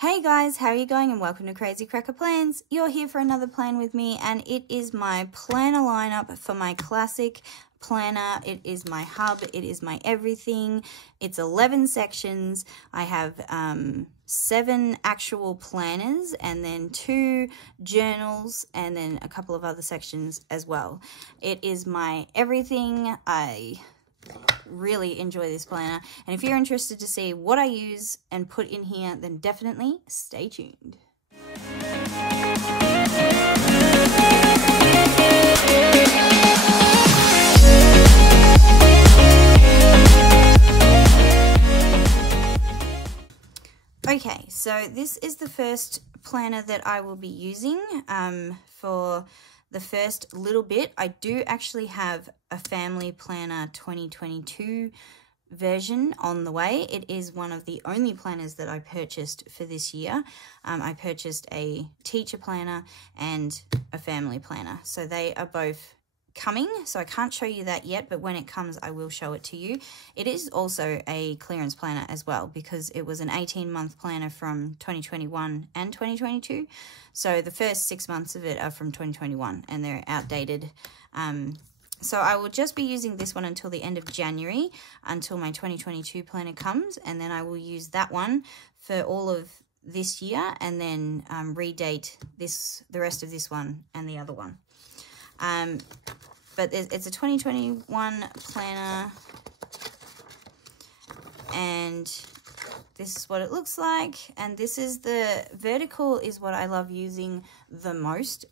Hey guys, how are you going? And welcome to Crazy Cracker Plans. You're here for another plan with me, and it is my planner lineup for my classic planner. It is my hub, it is my everything. It's 11 sections. I have 7 actual planners and then 2 journals and then a couple of other sections as well. It is my everything. I really enjoy this planner, and if you're interested to see what I use and put in here, then definitely stay tuned. Okay, so this is the first planner that I will be using for the first little bit. I do actually have a family planner 2022 version on the way. It is one of the only planners that I purchased for this year. I purchased a teacher planner and a family planner. So they are both coming, so I can't show you that yet, but when it comes I will show it to you. It is also a clearance planner as well, because it was an 18-month planner from 2021 and 2022, so the first 6 months of it are from 2021 and they're outdated. So I will just be using this one until the end of January, until my 2022 planner comes, and then I will use that one for all of this year, and then redate the rest of this one and the other one. But it's a 2021 planner, and this is what it looks like. And this is the vertical is what I love using the most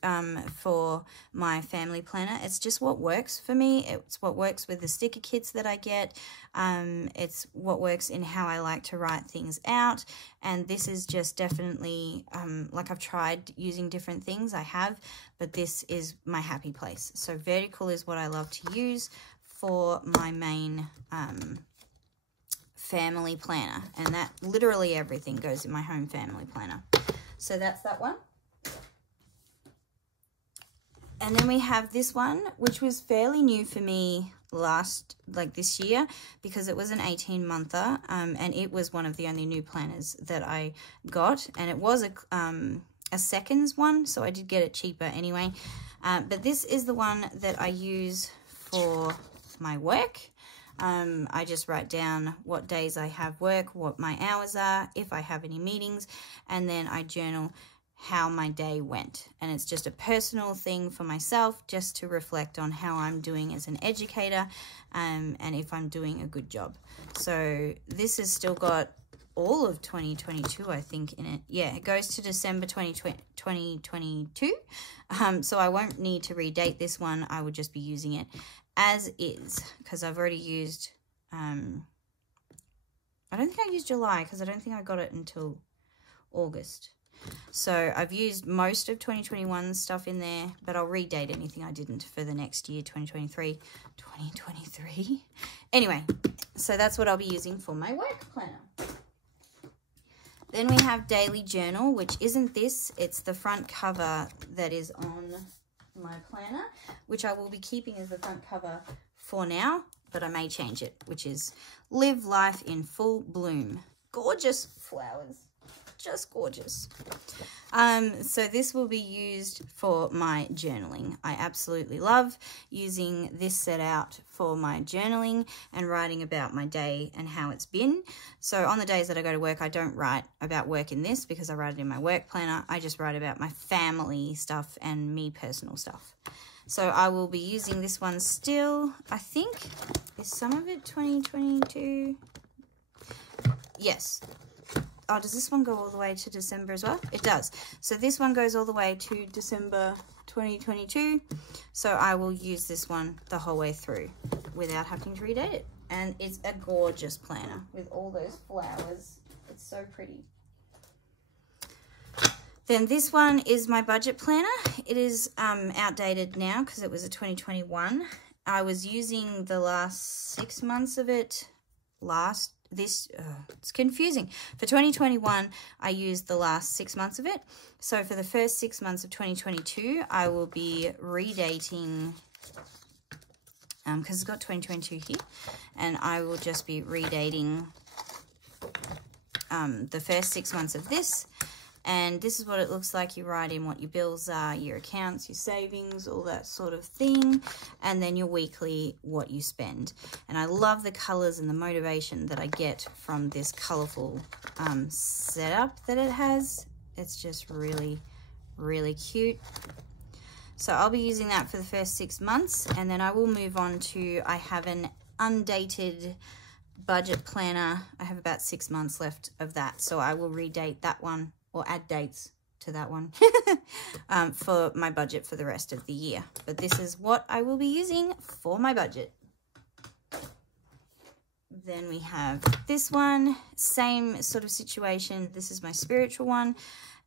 for my family planner. It's just what works for me. It's what works with the sticker kits that I get. It's what works in how I like to write things out. And this is just definitely, like I've tried using different things, I have, but this is my happy place. So vertical is what I love to use for my main family planner, and that literally everything goes in my home family planner. So that's that one. And then we have this one, which was fairly new for me this year, because it was an 18-monther, and it was one of the only new planners that I got, and it was a seconds one, so I did get it cheaper anyway. But this is the one that I use for my work. I just write down what days I have work, what my hours are, if I have any meetings, and then I journal how my day went. And it's just a personal thing for myself, just to reflect on how I'm doing as an educator, and if I'm doing a good job. So this has still got all of 2022, I think, in it. Yeah, it goes to December 2022. So I won't need to redate this one. I would just be using it as is, because I've already used, I don't think I used July, because I don't think I got it until August. So I've used most of 2021 stuff in there, but I'll redate anything I didn't for the next year, 2023. Anyway, so that's what I'll be using for my work planner. Then we have Daily Journal, which isn't this. It's the front cover that is on my planner, which I will be keeping as the front cover for now, but I may change it, which is Live Life in Full Bloom. Gorgeous flowers. Just gorgeous. So this will be used for my journaling. I absolutely love using this set out for my journaling and writing about my day and how it's been. So on the days that I go to work, I don't write about work in this, because I write it in my work planner. I just write about my family stuff and me personal stuff. So I will be using this one still. I think, is some of it 2022? Yes. Oh, does this one go all the way to December as well? It does. So this one goes all the way to December 2022. So I will use this one the whole way through without having to redate it. And it's a gorgeous planner with all those flowers. It's so pretty. Then this one is my budget planner. It is outdated now because it was a 2021. I was using the last 6 months of it it's confusing. For 2021, I used the last 6 months of it. So for the first 6 months of 2022, I will be redating, because it's got 2022 here, and I will just be redating the first 6 months of this. And this is what it looks like. You write in what your bills are, your accounts, your savings, all that sort of thing. And then your weekly, what you spend. And I love the colors and the motivation that I get from this colorful setup that it has. It's just really, really cute. So I'll be using that for the first 6 months. And then I will move on to, I have an undated budget planner. I have about 6 months left of that. So I will redate that one, or add dates to that one for my budget for the rest of the year. But this is what I will be using for my budget. Then we have this one, same sort of situation. This is my spiritual one,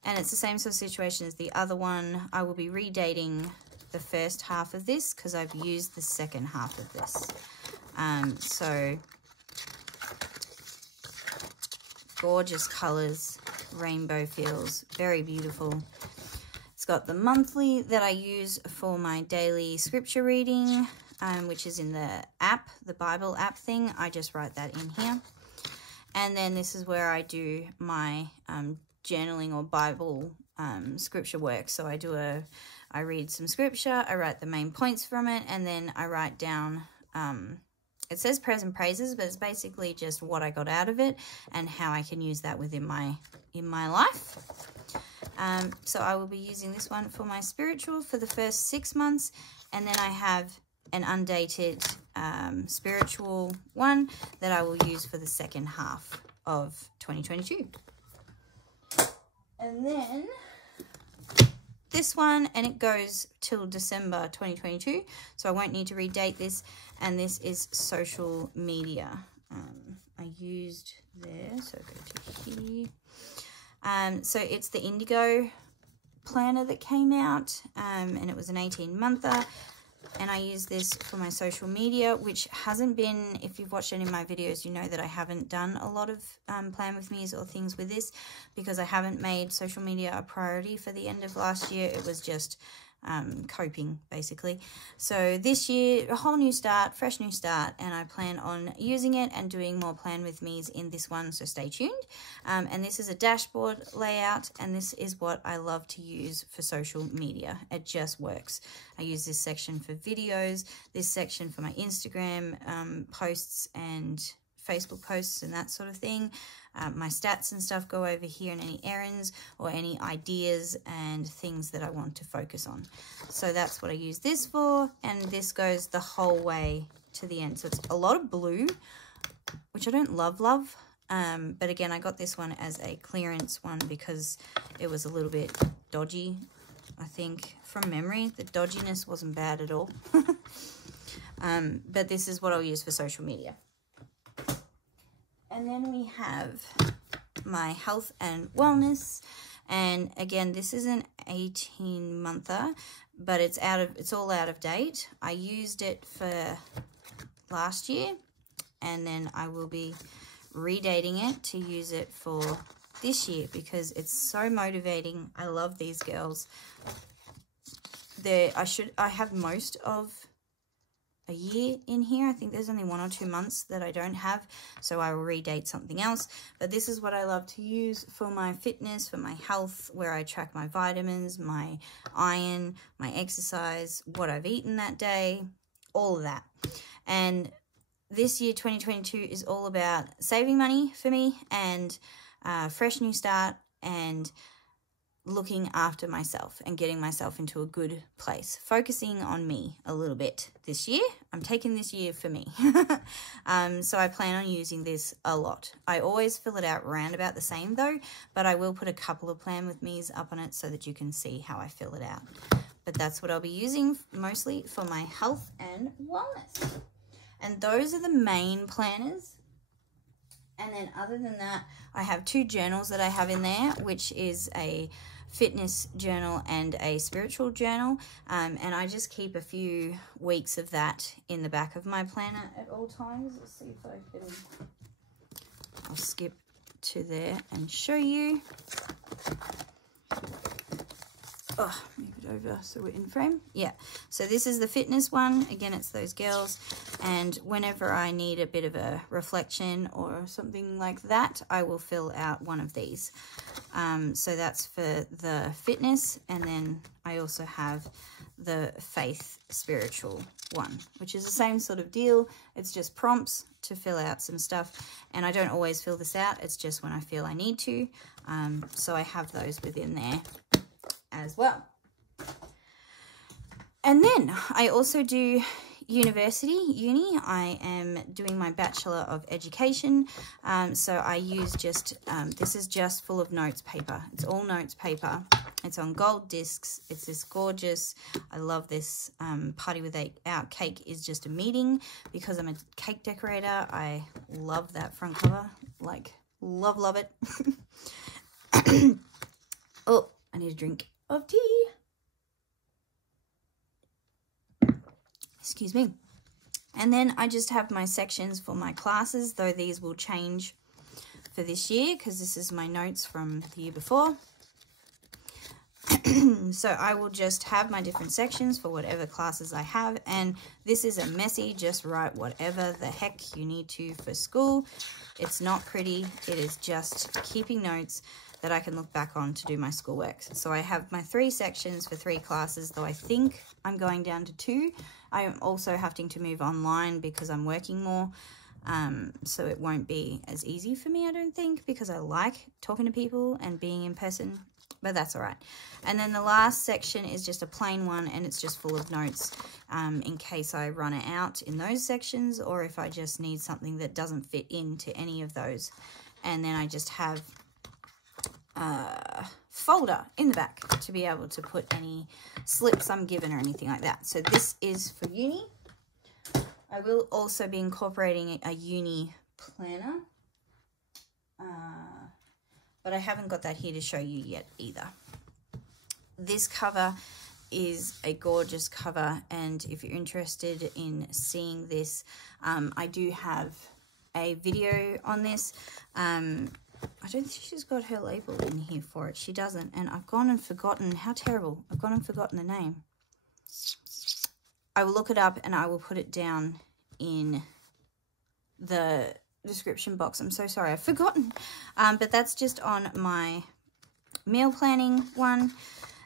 and it's the same sort of situation as the other one. I will be redating the first half of this because I've used the second half of this. So gorgeous colors, rainbow feels, very beautiful. It's got the monthly that I use for my daily scripture reading, which is in the app, the Bible app thing. I just write that in here. And then this is where I do my journaling or Bible scripture work. So I read some scripture, I write the main points from it, and then I write down, it says prayers and praises, but it's basically just what I got out of it and how I can use that within my life. So I will be using this one for my spiritual for the first 6 months, and then I have an undated spiritual one that I will use for the second half of 2022. And then this one, and it goes till December 2022, so I won't need to redate this. And this is social media. I used there, so go to here. So it's the Indigo planner that came out, and it was an 18-monther. And I use this for my social media, which hasn't been, if you've watched any of my videos, you know that I haven't done a lot of plan with me's or things with this because I haven't made social media a priority for the end of last year. It was just coping, basically. So this year, a whole new start, fresh new start, and I plan on using it and doing more plan with me's in this one, so stay tuned. And this is a dashboard layout, and this is what I love to use for social media. It just works. I use this section for videos, this section for my Instagram posts and Facebook posts and that sort of thing. My stats and stuff go over here, and any errands or any ideas and things that I want to focus on. So that's what I use this for, and this goes the whole way to the end. So it's a lot of blue, which I don't love, but again, I got this one as a clearance one because it was a little bit dodgy. I think from memory, the dodginess wasn't bad at all. But this is what I'll use for social media. And then we have my health and wellness. And again, this is an 18-monther, but it's all out of date. I used it for last year, and then I will be redating it to use it for this year because it's so motivating. I love these girls. I have most of a year in here. I think there's only 1 or 2 months that I don't have, so I will redate something else. But this is what I love to use for my fitness, for my health, where I track my vitamins, my iron, my exercise, what I've eaten that day, all of that. And this year 2022 is all about saving money for me and fresh new start and looking after myself and getting myself into a good place, focusing on me a little bit this year. I'm taking this year for me. So I plan on using this a lot. I always fill it out round about the same though, but I will put a couple of plan with me's up on it so that you can see how I fill it out. But that's what I'll be using mostly for my health and wellness. And those are the main planners. And then other than that, I have 2 journals that I have in there, which is a fitness journal and a spiritual journal. And I just keep a few weeks of that in the back of my planner at all times. Let's see if I can, I'll skip to there and show you. Oh, move it over so we're in frame. Yeah, so this is the fitness one. Again, it's those girls, and whenever I need a bit of a reflection or something like that, I will fill out one of these. So that's for the fitness, and then I also have the faith spiritual one, which is the same sort of deal. It's just prompts to fill out some stuff, and I don't always fill this out. It's just when I feel I need to. So I have those within there as well. And then I also do uni. I am doing my Bachelor of Education. So I use just, this is just full of notes paper. It's all notes paper. It's on gold discs. It's this gorgeous, I love this. Party Without Cake is just a meeting, because I'm a cake decorator. I love that front cover. Like, love it. Oh, I need a drink of tea. Excuse me. And then I just have my sections for my classes, though these will change for this year because this is my notes from the year before. So I will just have my different sections for whatever classes I have, and this is a messy, just write whatever the heck you need to for school. It's not pretty, it is just keeping notes that I can look back on to do my schoolwork. So I have my 3 sections for 3 classes, though I think I'm going down to 2. I am also having to move online because I'm working more, so it won't be as easy for me, I don't think, because I like talking to people and being in person, but that's all right. And then the last section is just a plain one, and it's just full of notes in case I run it out in those sections, or if I just need something that doesn't fit into any of those. And then I just have folder in the back to be able to put any slips I'm given or anything like that. So this is for uni. I will also be incorporating a uni planner, but I haven't got that here to show you yet either. This cover is a gorgeous cover, and if you're interested in seeing this, I do have a video on this. I don't think she's got her label in here for it. She doesn't. And I've gone and forgotten. How terrible. I've gone and forgotten the name. I will look it up and I will put it down in the description box. I'm so sorry. I've forgotten. But that's just on my meal planning one.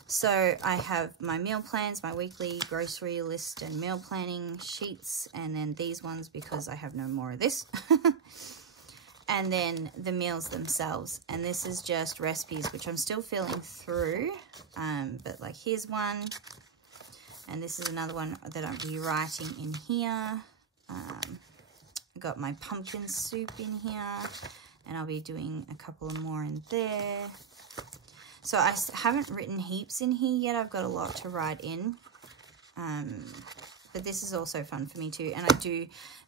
So I have my meal plans, my weekly grocery list and meal planning sheets. And then these ones because I have no more of this. And then the meals themselves, and this is just recipes, which I'm still feeling through, but like here's one, and this is another one that I'll be writing in here. I got my pumpkin soup in here, and I'll be doing a couple of more in there. So I haven't written heaps in here yet. I've got a lot to write in, but this is also fun for me too, and I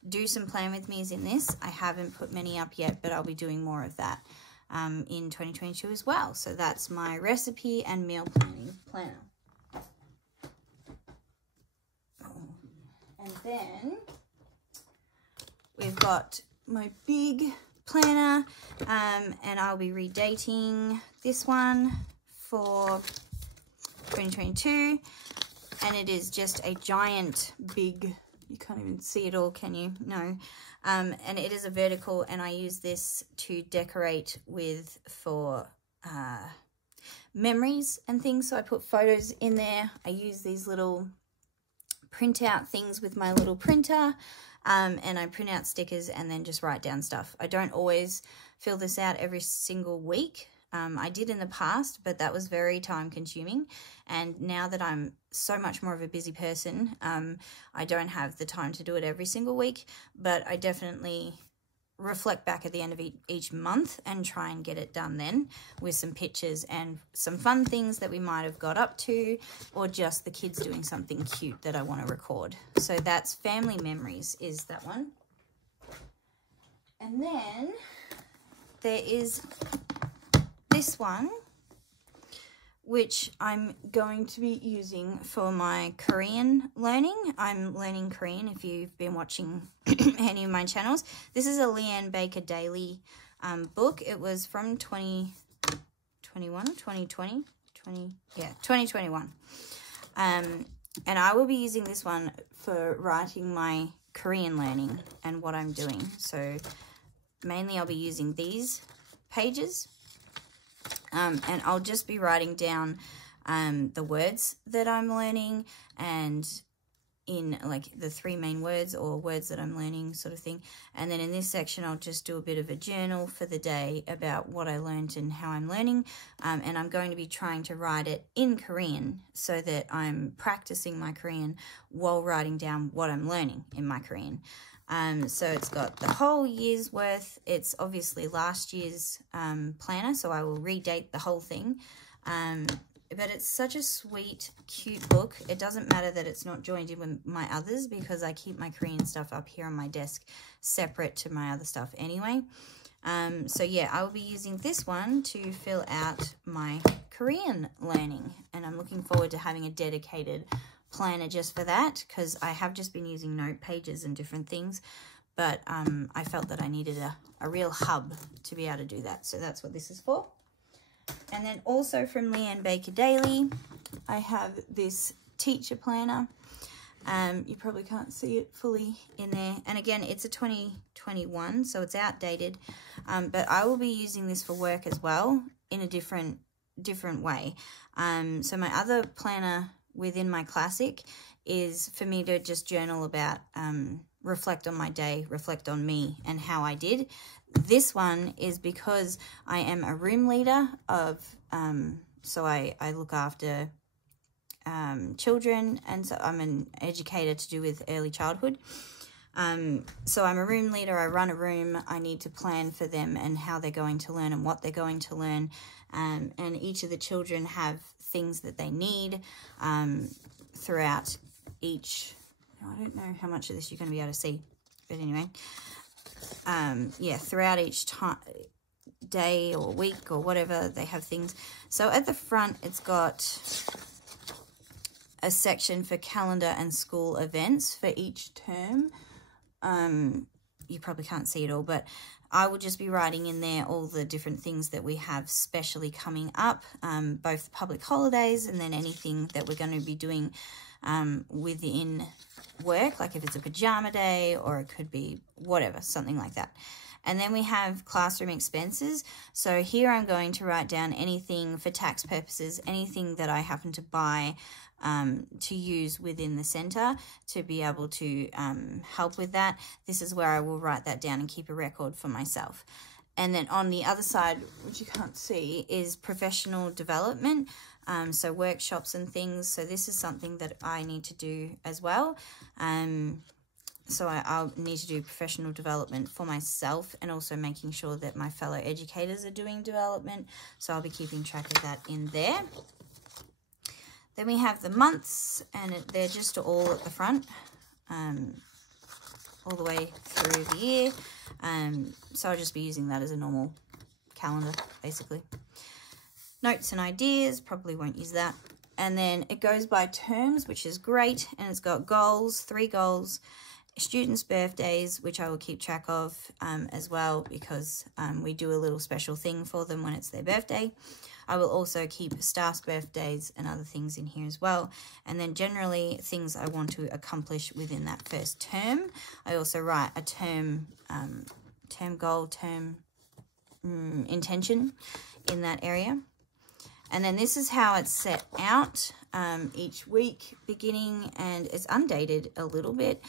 do some plan with me's in this. I haven't put many up yet, but I'll be doing more of that in 2022 as well. So that's my recipe and meal planning planner. And then we've got my big planner, and I'll be redating this one for 2022. And it is just a giant big, you can't even see it all, can you? No. And it is a vertical, and I use this to decorate with for memories and things. So I put photos in there. I use these little printout things with my little printer, and I print out stickers and then just write down stuff. I don't always fill this out every single week. I did in the past, but that was very time consuming. And now that I'm so much more of a busy person, I don't have the time to do it every single week, but I definitely reflect back at the end of each month and try and get it done then with some pictures and some fun things that we might have got up to, or just the kids doing something cute that I want to record. So that's Family Memories is that one. And then there is this one, which I'm going to be using for my Korean learning. I'm learning Korean if you've been watching any of my channels. This is a Leanne Baker Daily book. It was from 2021. And I will be using this one for writing my Korean learning and what I'm doing. So mainly I'll be using these pages, and I'll just be writing down the words that I'm learning, and in like the 3 main words or words that I'm learning sort of thing. And then in this section, I'll just do a bit of a journal for the day about what I learned and how I'm learning. And I'm going to be trying to write it in Korean so that I'm practicing my Korean while writing down what I'm learning in my Korean. So it's got the whole year's worth. It's obviously last year's planner, so I will redate the whole thing. But it's such a sweet, cute book. It doesn't matter that it's not joined in with my others because I keep my Korean stuff up here on my desk separate to my other stuff anyway. So yeah, I will be using this one to fill out my Korean learning. And I'm looking forward to having a dedicated planner just for that, because I have just been using note pages and different things. But I felt that I needed a real hub to be able to do that. So that's what this is for. And then also from Leanne Baker Daily, I have this teacher planner. You probably can't see it fully in there. And again, it's a 2021, so it's outdated. But I will be using this for work as well in a different way. So my other planner within my classic is for me to just journal about, reflect on my day, reflect on me and how I did. This one is because I am a room leader of, so I look after children, and so I'm an educator to do with early childhood. So I'm a room leader, I run a room, I need to plan for them and how they're going to learn and what they're going to learn. And each of the children have things that they need throughout each, I don't know how much of this you're going to be able to see, but anyway. Yeah, throughout each day or week or whatever, they have things. So at the front, it's got a section for calendar and school events for each term. You probably can't see it all, but I will just be writing in there all the different things that we have specially coming up, both the public holidays and then anything that we're going to be doing within work, like if it's a pajama day or it could be whatever, something like that. And then we have classroom expenses. So here I'm going to write down anything for tax purposes, anything that I happen to buy to use within the centre to be able to help with that. This is where I will write that down and keep a record for myself. And then on the other side, which you can't see, is professional development. So workshops and things. So this is something that I need to do as well. So I'll need to do professional development for myself and also making sure that my fellow educators are doing development. So I'll be keeping track of that in there. Then we have the months, and they're just all at the front, all the way through the year. So I'll just be using that as a normal calendar, basically. Notes and ideas, probably won't use that. And then it goes by terms, which is great. And it's got goals, 3 goals, students' birthdays, which I will keep track of as well, because we do a little special thing for them when it's their birthday. I will also keep staff's birthdays and other things in here as well. And then generally things I want to accomplish within that first term. I also write a term goal, term intention in that area. And then this is how it's set out each week beginning, and it's undated a little bit,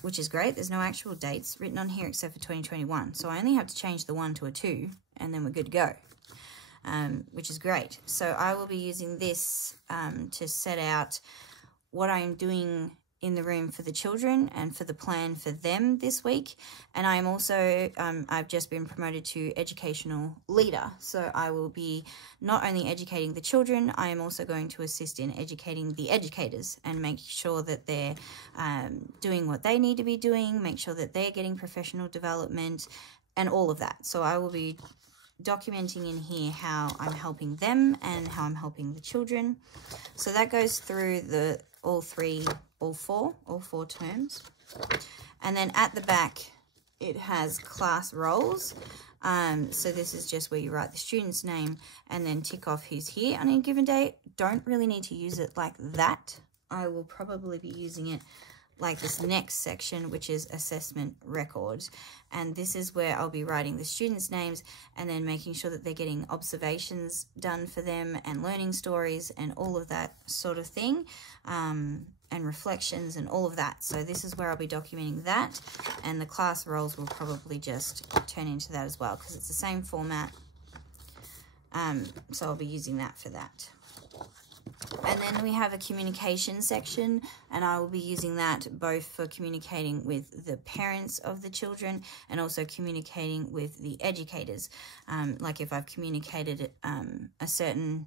which is great. There's no actual dates written on here except for 2021. So I only have to change the 1 to a 2 and then we're good to go, which is great. So I will be using this to set out what I'm doing in the room for the children and for the plan for them this week. And I'm also, I've just been promoted to educational leader. So I will be not only educating the children, I am also going to assist in educating the educators and make sure that they're doing what they need to be doing, make sure that they're getting professional development and all of that. So I will be documenting in here how I'm helping them and how I'm helping the children. So that goes through all four terms. And then at the back, it has class roles. So this is just where you write the student's name and then tick off who's here on a given day. Don't really need to use it like that. I will probably be using it like this next section, which is assessment records. And this is where I'll be writing the students' names and then making sure that they're getting observations done for them and learning stories and all of that sort of thing, and reflections and all of that. So this is where I'll be documenting that, and the class roles will probably just turn into that as well because it's the same format. So I'll be using that for that. And then we have a communication section, and I will be using that both for communicating with the parents of the children and also communicating with the educators. Like if I've communicated a certain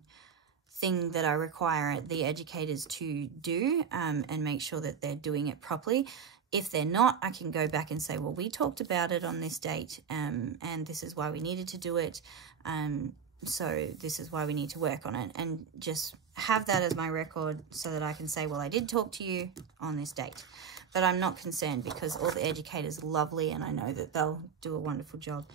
thing that I require the educators to do, and make sure that they're doing it properly. If they're not, I can go back and say, well, we talked about it on this date, and this is why we needed to do it. So this is why we need to work on it, and just have that as my record so that I can say, well, I did talk to you on this date. But I'm not concerned because all the educators are lovely and I know that they'll do a wonderful job.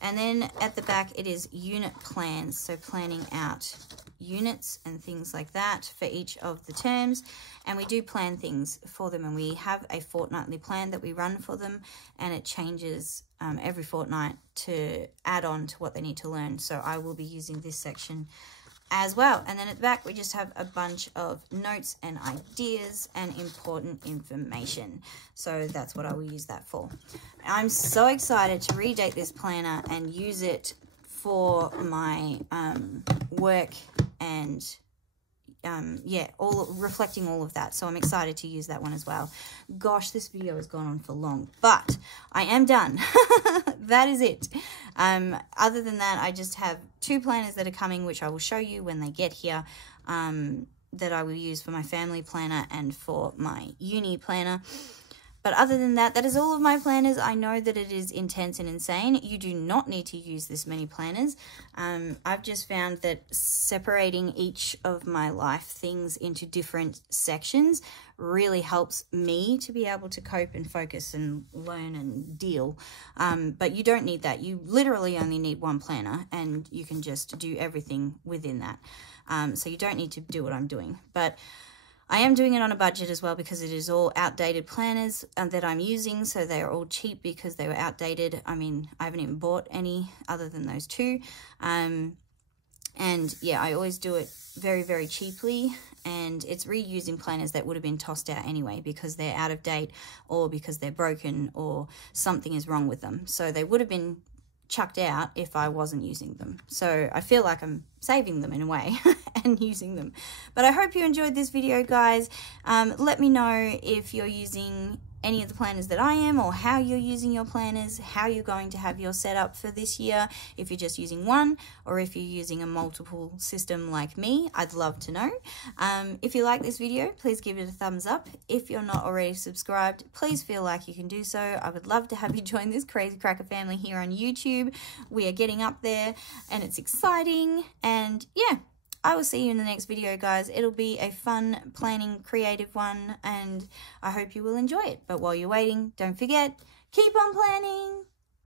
And then at the back, it is unit plans. So planning out units and things like that for each of the terms. And we do plan things for them, and we have a fortnightly plan that we run for them, and it changes every fortnight to add on to what they need to learn. So I will be using this section as well. And then at the back, we just have a bunch of notes and ideas and important information. So that's what I will use that for. I'm so excited to redate this planner and use it for my work and yeah, reflecting all of that. So I'm excited to use that one as well. Gosh, this video has gone on for long, but I am done. That is it. Other than that, I just have 2 planners that are coming, which I will show you when they get here, that I will use for my family planner and for my uni planner. But other than that, that is all of my planners. I know that it is intense and insane. You do not need to use this many planners. I've just found that separating each of my life things into different sections really helps me to be able to cope and focus and learn and deal. But you don't need that. You literally only need 1 planner, and you can just do everything within that. So you don't need to do what I'm doing. But I am doing it on a budget as well because it is all outdated planners that I'm using. So they are all cheap because they were outdated. I mean, I haven't even bought any other than those 2. And yeah, I always do it very, very cheaply. And it's reusing planners that would have been tossed out anyway because they're out of date or because they're broken or something is wrong with them. So they would have been chucked out if I wasn't using them. So I feel like I'm saving them in a way and using them. But I hope you enjoyed this video, guys. Let me know if you're using any of the planners that I am, or how you're using your planners, how you're going to have your setup for this year, if you're just using one or if you're using a multiple system like me. I'd love to know. If you like this video, please give it a thumbs up. If you're not already subscribed, please feel like you can do so. I would love to have you join this Crazy Cracker family here on YouTube. We are getting up there and it's exciting, and yeah, I will see you in the next video, guys. It'll be a fun, planning, creative one, and I hope you will enjoy it. But while you're waiting, don't forget, keep on planning.